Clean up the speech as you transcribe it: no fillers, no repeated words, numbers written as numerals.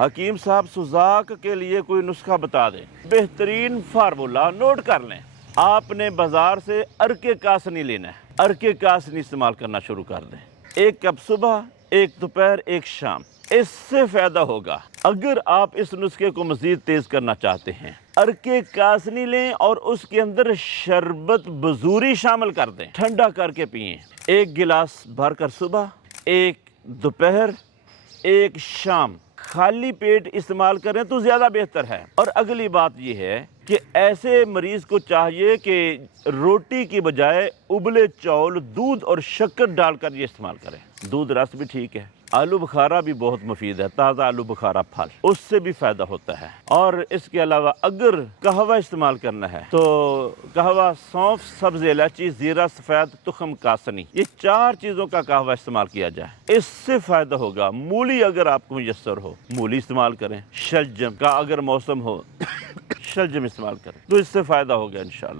حکیم صاحب سوزاک کے لیے کوئی نسخہ بتا دیں، بہترین فارمولا نوٹ کر لیں۔ آپ نے بازار سے ارک کاسنی لینا ہے، ارک کاسنی استعمال کرنا شروع کر دیں، 1 کپ صبح، 1 دوپہر، 1 شام۔ اس سے فائدہ ہوگا۔ اگر آپ اس نسخے کو مزید تیز کرنا چاہتے ہیں، ارک کاسنی لیں اور اس کے اندر شربت بزوری شامل کر دیں، ٹھنڈا کر کے پئیں، 1 گلاس بھر کر صبح، 1 دوپہر، 1 شام۔ خالی پیٹ استعمال کریں تو زیادہ بہتر ہے۔ اور اگلی بات یہ ہے کہ ایسے مریض کو چاہیے کہ روٹی کی بجائے ابلے چاول، دودھ اور شکر ڈال کر یہ استعمال کریں۔ دودھ رس بھی ٹھیک ہے، آلو بخارا بھی بہت مفید ہے، تازہ آلو بخارا پھل، اس سے بھی فائدہ ہوتا ہے۔ اور اس کے علاوہ اگر قہوہ استعمال کرنا ہے تو قہوہ، سونف، سبز الائچی، زیرہ سفید، تخم کاسنی، یہ 4 چیزوں کا قہوہ استعمال کیا جائے، اس سے فائدہ ہوگا۔ مولی اگر آپ کو میسر ہو، مولی استعمال کریں۔ شلجم کا اگر موسم ہو شلجم استعمال کریں تو اس سے فائدہ ہوگا انشاءاللہ۔